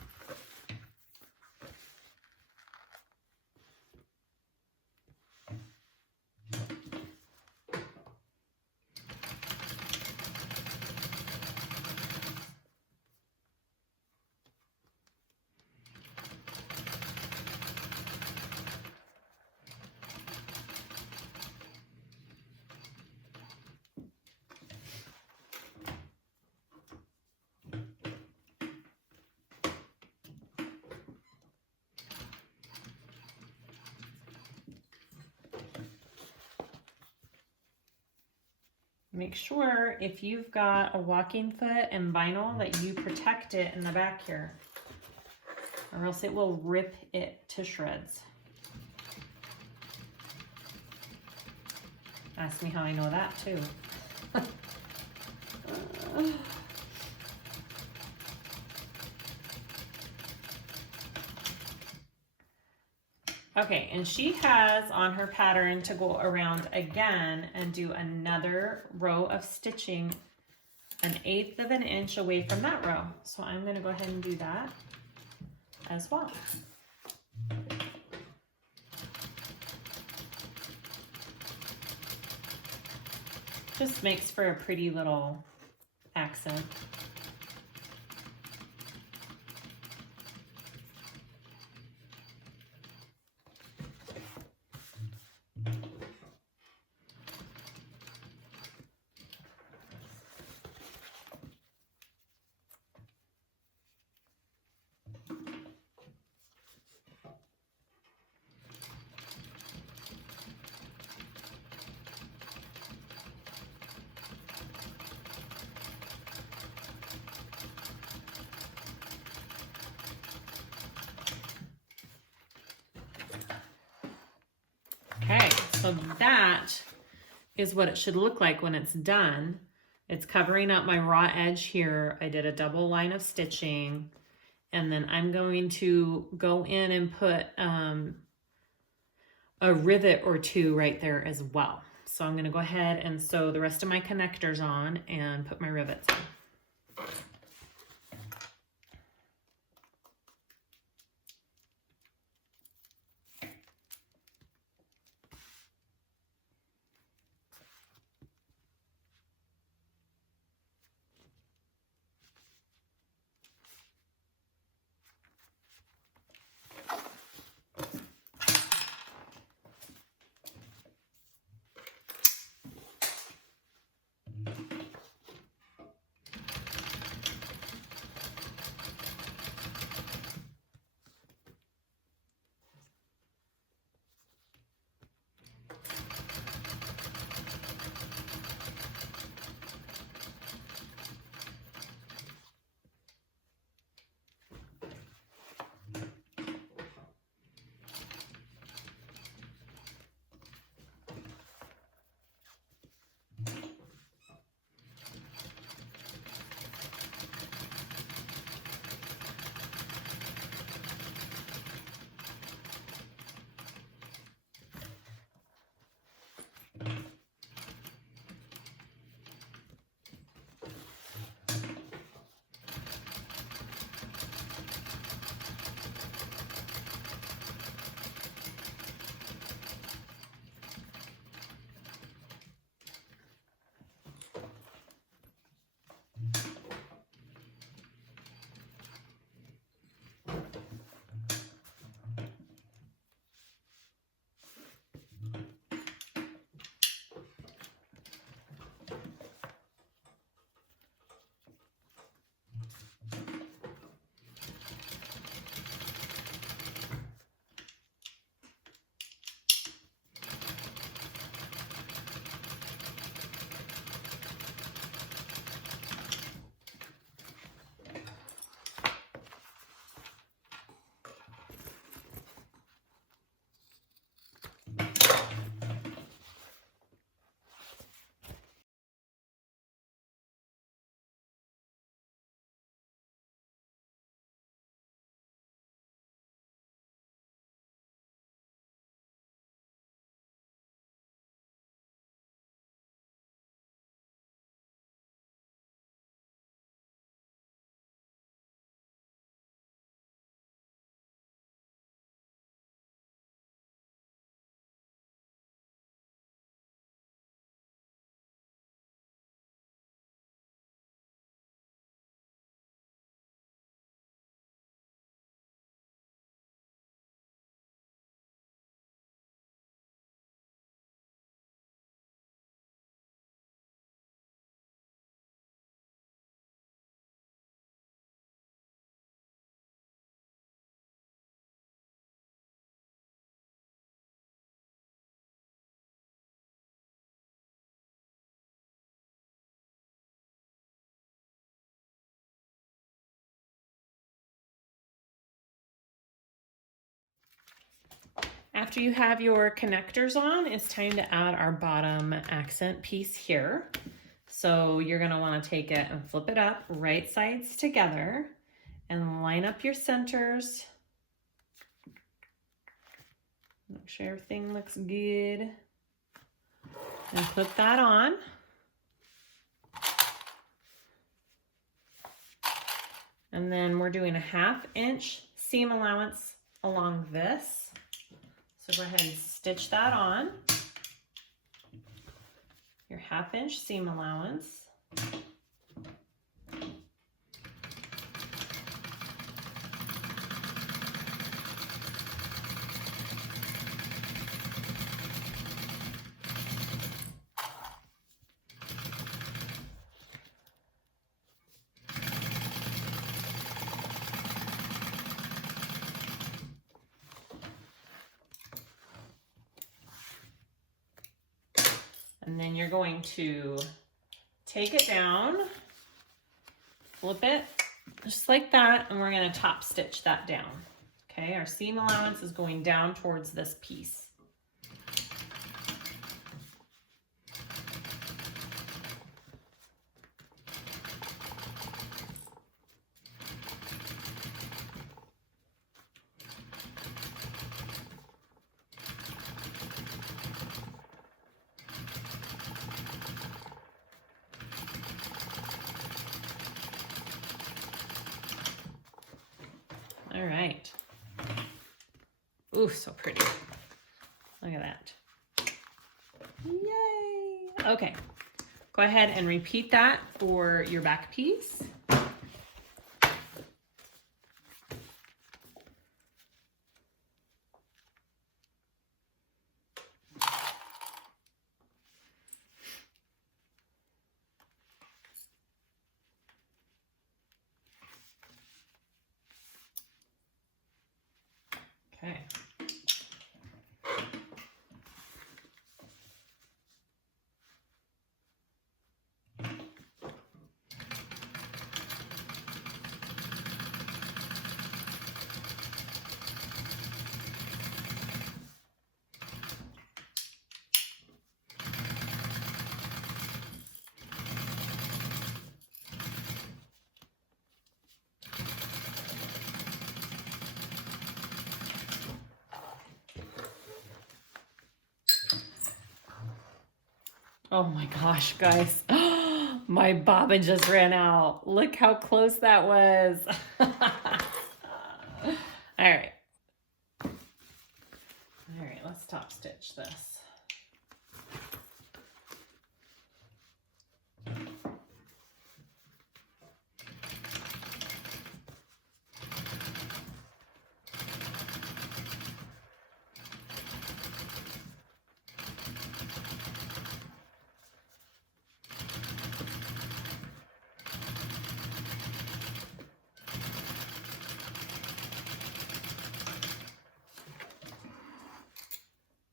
Make sure if you've got a walking foot and vinyl that you protect it in the back here, or else it will rip it to shreds. Ask me how I know that too. Okay, and she has on her pattern to go around again and do another row of stitching 1/8 of an inch away from that row. So I'm going to go ahead and do that as well. Just makes for a pretty little accent. Okay, so that is what it should look like when it's done. It's covering up my raw edge here. I did a double line of stitching, and then I'm going to go in and put a rivet or two right there as well. So I'm going to go ahead and sew the rest of my connectors on and put my rivets on. after you have your connectors on, it's time to add our bottom accent piece here. So you're gonna wanna take it and flip it up, right sides together, and line up your centers. Make sure everything looks good. And put that on. And then we're doing a 1/2 inch seam allowance along this. So go ahead and stitch that on. Your 1/2 inch seam allowance. And then you're going to take it down, flip it just like that, and we're going to top stitch that down. Okay, our seam allowance is going down towards this piece. All right. Ooh, so pretty. Look at that. Yay. Okay. Go ahead and repeat that for your back piece. Okay. Oh my gosh, guys. My bobbin just ran out. Look how close that was. All right. All right, let's top stitch this.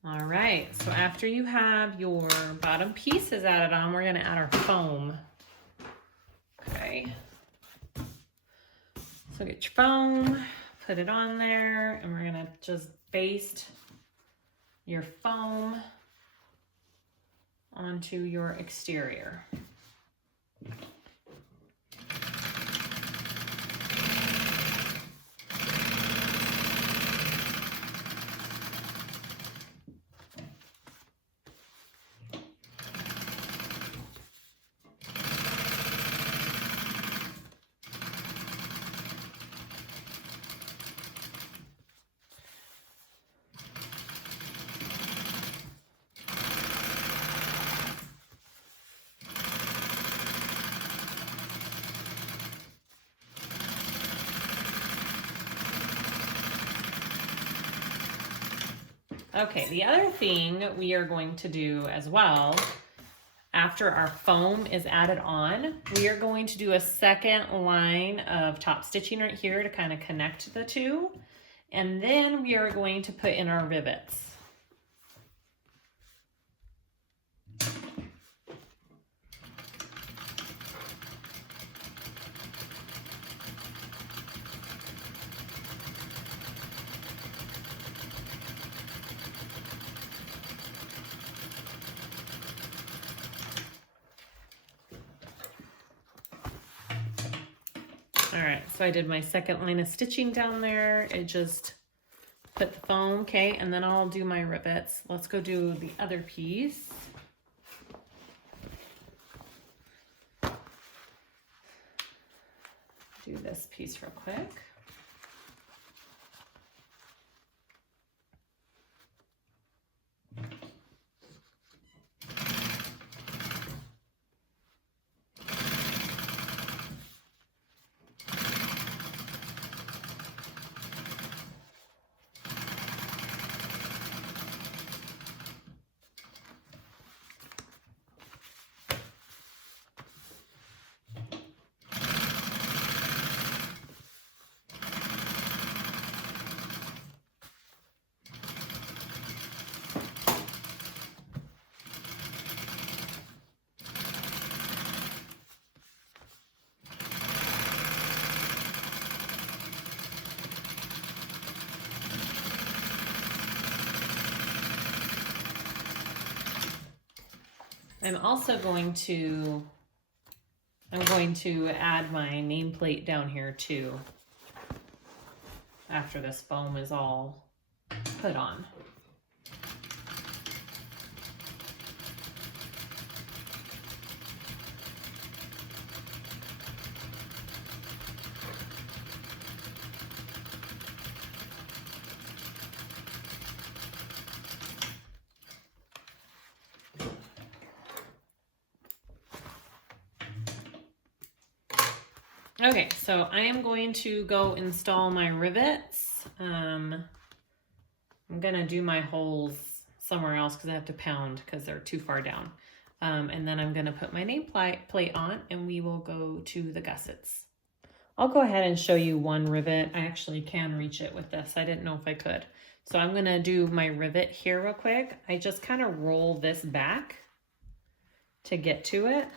All right, so after you have your bottom pieces added on, we're gonna add our foam. Okay. So get your foam, put it on there, and we're gonna just baste your foam onto your exterior. Okay, the other thing we are going to do as well, after our foam is added on, we are going to do a second line of top stitching right here to kind of connect the two. And then we are going to put in our rivets. All right, so I did my second line of stitching down there. It just put the foam, okay, and then I'll do my rivets. Let's go do the other piece. Do this piece real quick. I'm also going to add my nameplate down here too after this foam is all put on. Okay, so I am going to go install my rivets. I'm gonna do my holes somewhere else because I have to pound because they're too far down. And then I'm gonna put my nameplate on and we will go to the gussets. I'll go ahead and show you one rivet. I actually can reach it with this. I didn't know if I could. So I'm gonna do my rivet here real quick. I just kind of roll this back to get to it.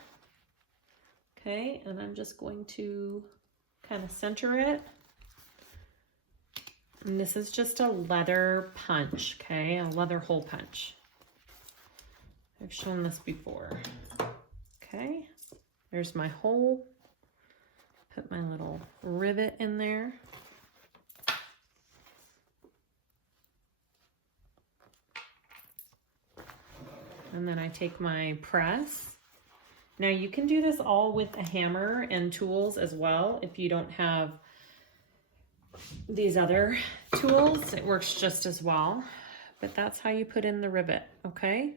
Okay, and I'm just going to kind of center it. And this is just a leather punch, okay? A leather hole punch. I've shown this before. Okay, there's my hole. Put my little rivet in there. And then I take my press. Now you can do this all with a hammer and tools as well. If you don't have these other tools, it works just as well. But that's how you put in the rivet, okay?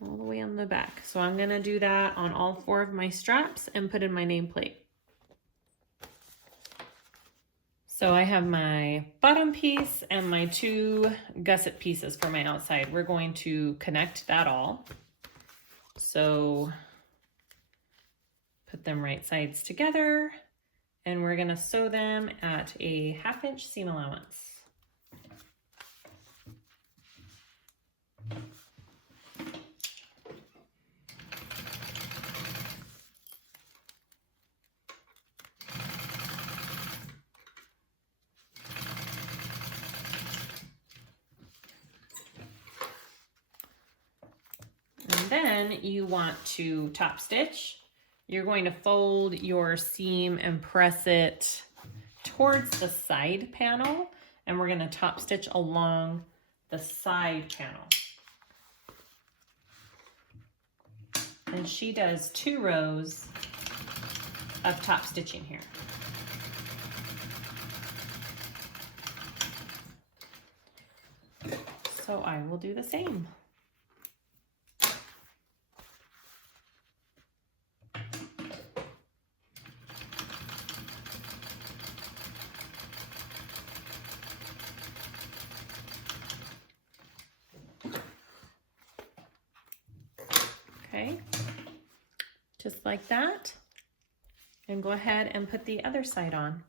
All the way on the back. So I'm gonna do that on all 4 of my straps and put in my nameplate. So I have my bottom piece and my 2 gusset pieces for my outside. We're going to connect that all. So put them right sides together and we're gonna sew them at a 1/2 inch seam allowance. Then you want to top stitch. You're going to fold your seam and press it towards the side panel, and we're going to top stitch along the side panel. And she does 2 rows of top stitching here. So I will do the same. Okay, just like that, and go ahead and put the other side on.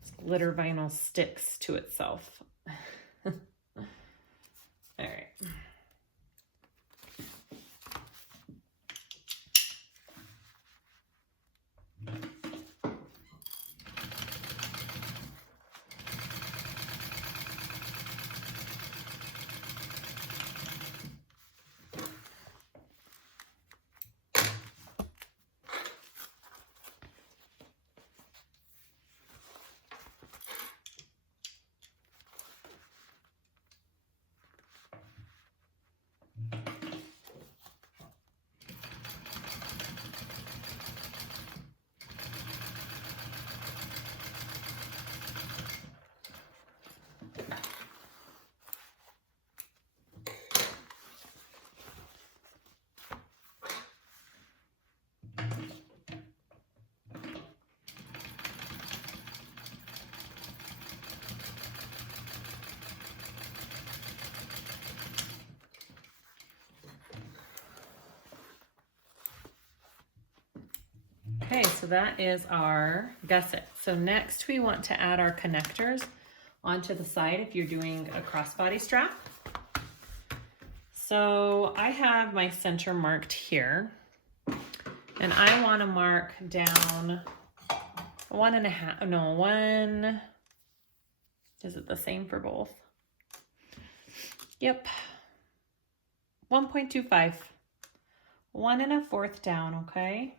This glitter vinyl sticks to itself. All right. Okay, so that is our gusset. So next we want to add our connectors onto the side if you're doing a crossbody strap. So I have my center marked here, and I want to mark down 1.5, no, 1, is it the same for both? Yep, 1.25, 1 1/4 down, okay?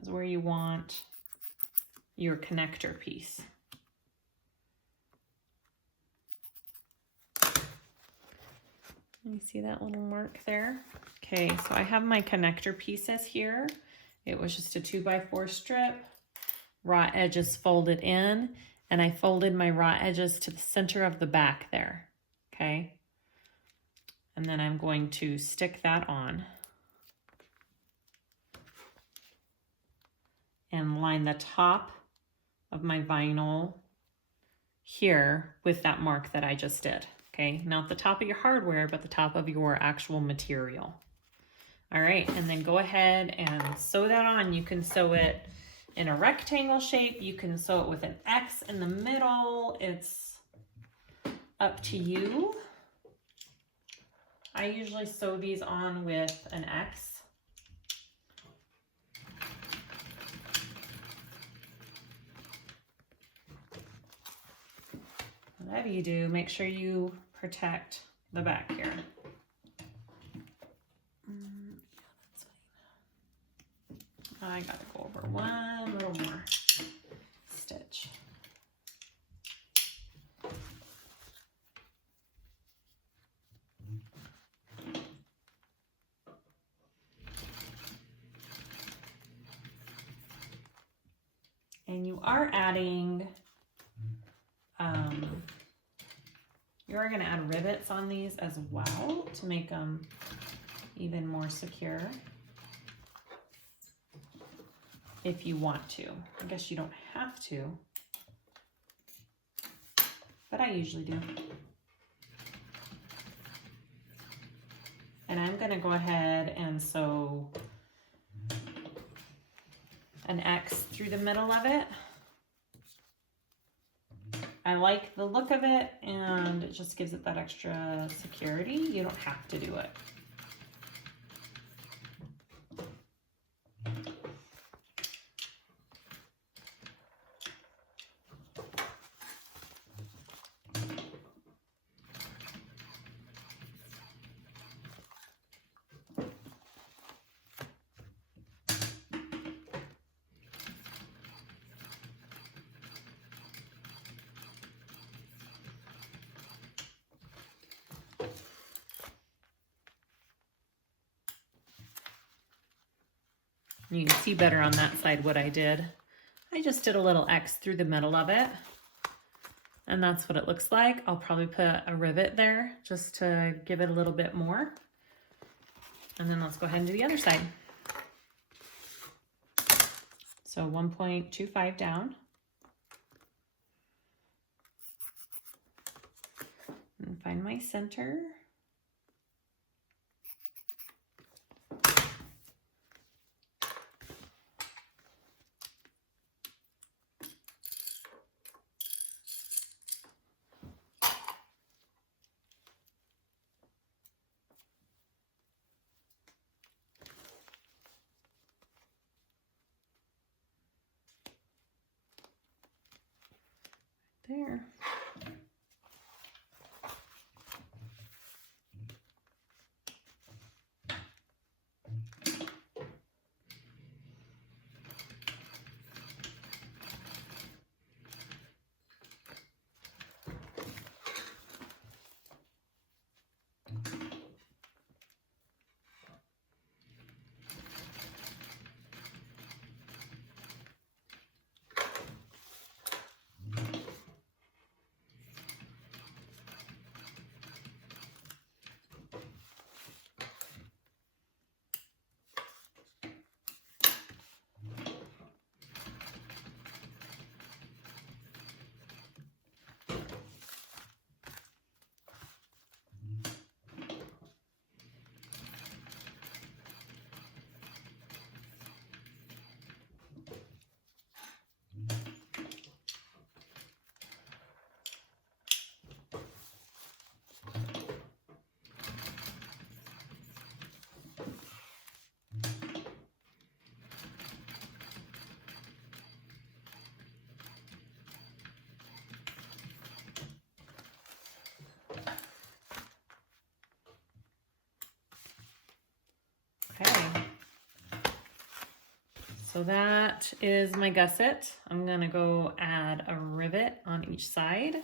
Is where you want your connector piece. You see that little mark there? Okay, so I have my connector pieces here. It was just a 2x4 strip, raw edges folded in, and I folded my raw edges to the center of the back there, okay? And then I'm going to stick that on and line the top of my vinyl here with that mark that I just did. Okay, not the top of your hardware, but the top of your actual material. All right, and then go ahead and sew that on. You can sew it in a rectangle shape. You can sew it with an X in the middle. It's up to you. I usually sew these on with an X. Whatever you do, make sure you protect the back here. I gotta go over one little more stitch. And you are adding, you're gonna add rivets on these as well to make them even more secure. If you want to. I guess you don't have to, but I usually do. And I'm gonna go ahead and sew an X through the middle of it. I like the look of it, and it just gives it that extra security. You don't have to do it. You can see better on that side what I did. I just did a little X through the middle of it, and that's what it looks like. I'll probably put a rivet there just to give it a little bit more. And then let's go ahead and do the other side. So 1.25 down. And find my center. There. So that is my gusset. I'm gonna go add a rivet on each side,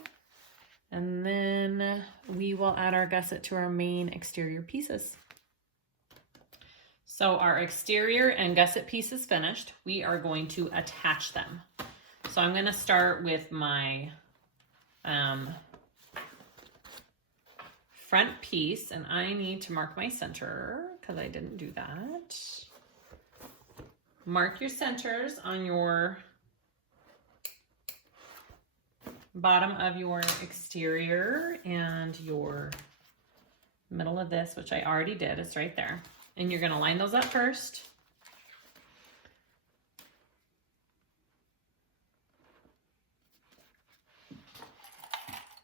and then we will add our gusset to our main exterior pieces. So our exterior and gusset piece is finished. We are going to attach them. So I'm gonna start with my front piece, and I need to mark my center because I didn't do that. Mark your centers on your bottom of your exterior and your middle of this, which I already did. It's right there. And you're gonna line those up first.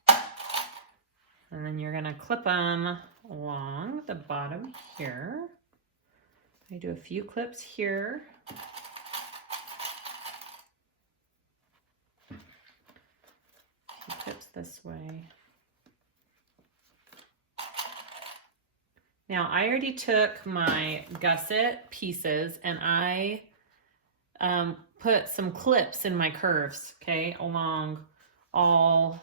And then you're gonna clip them along the bottom here. I do a few clips here. A few clips this way. Now I already took my gusset pieces and I put some clips in my curves, okay, along all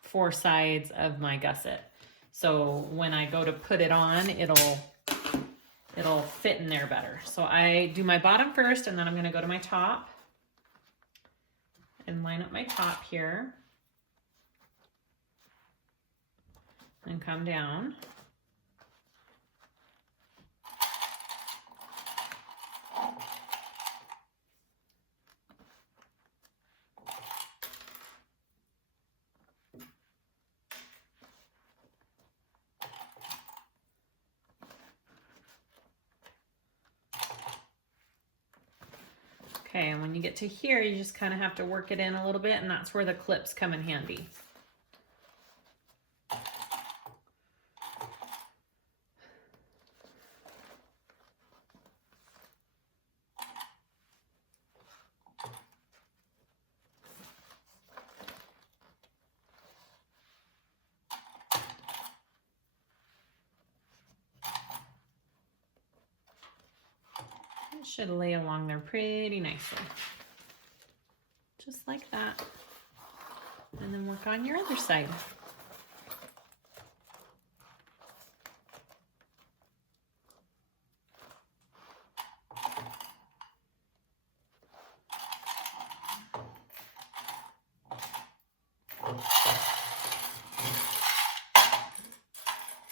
4 sides of my gusset. So when I go to put it on, it'll fit in there better. So I do my bottom first, and then I'm gonna go to my top and line up my top here and come down. Okay, and when you get to here, you just kind of have to work it in a little bit, and that's where the clips come in handy. Should lay along there pretty nicely. Just like that. And then work on your other side.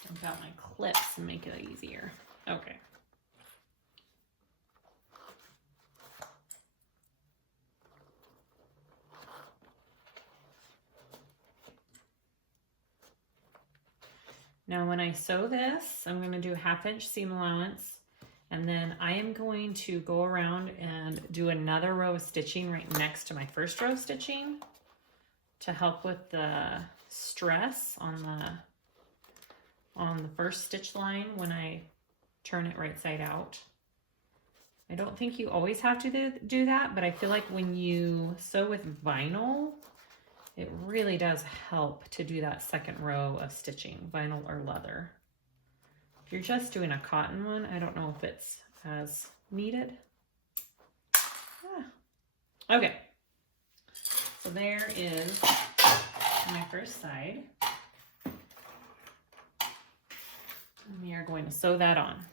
Dump out my clips and make it easier. Okay. Now when I sew this, I'm going to do 1/2 inch seam allowance, and then I am going to go around and do another row of stitching right next to my first row of stitching to help with the stress on the first stitch line when I turn it right side out. I don't think you always have to do that, but I feel like when you sew with vinyl, it really does help to do that second row of stitching, vinyl or leather. If you're just doing a cotton one, I don't know if it's as needed. Okay, so there is my first side. And we are going to sew that on.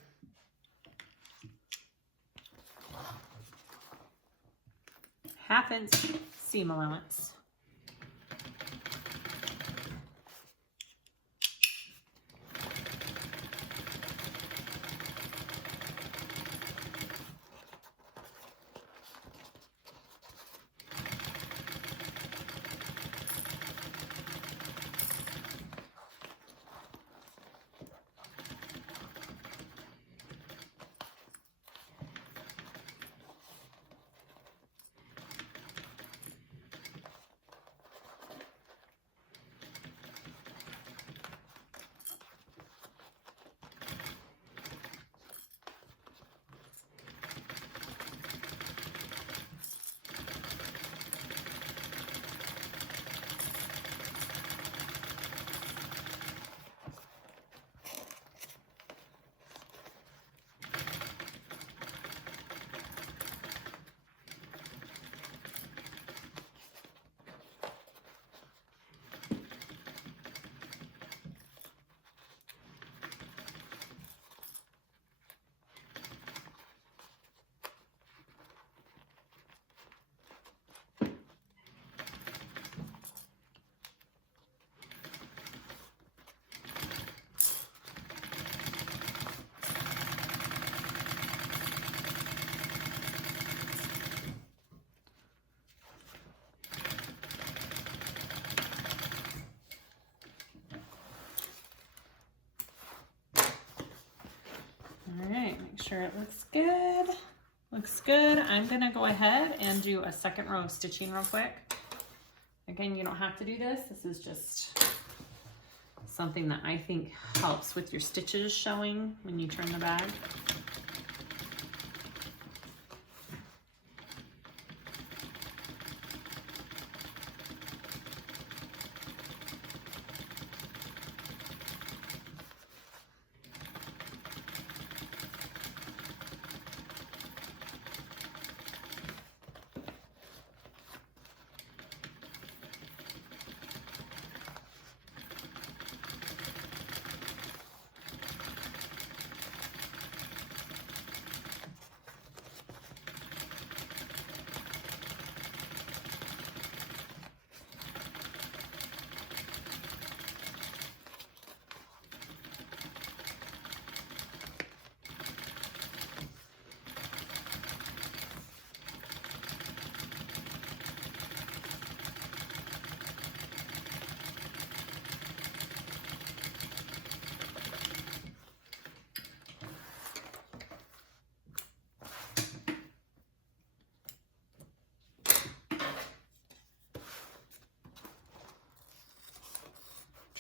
Half inch seam allowance. sure it looks good. Looks good. I'm gonna go ahead and do a second row of stitching real quick. Again, you don't have to do this. This is just something that I think helps with your stitches showing when you turn the bag.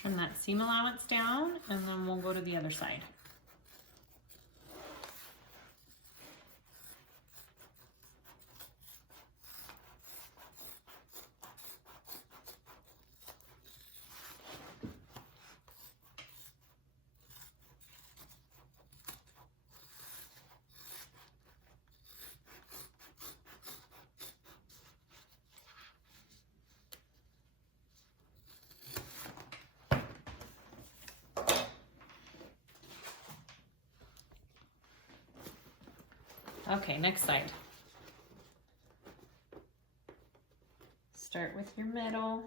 Trim that seam allowance down, and then we'll go to the other side. Okay, next side. Start with your middle.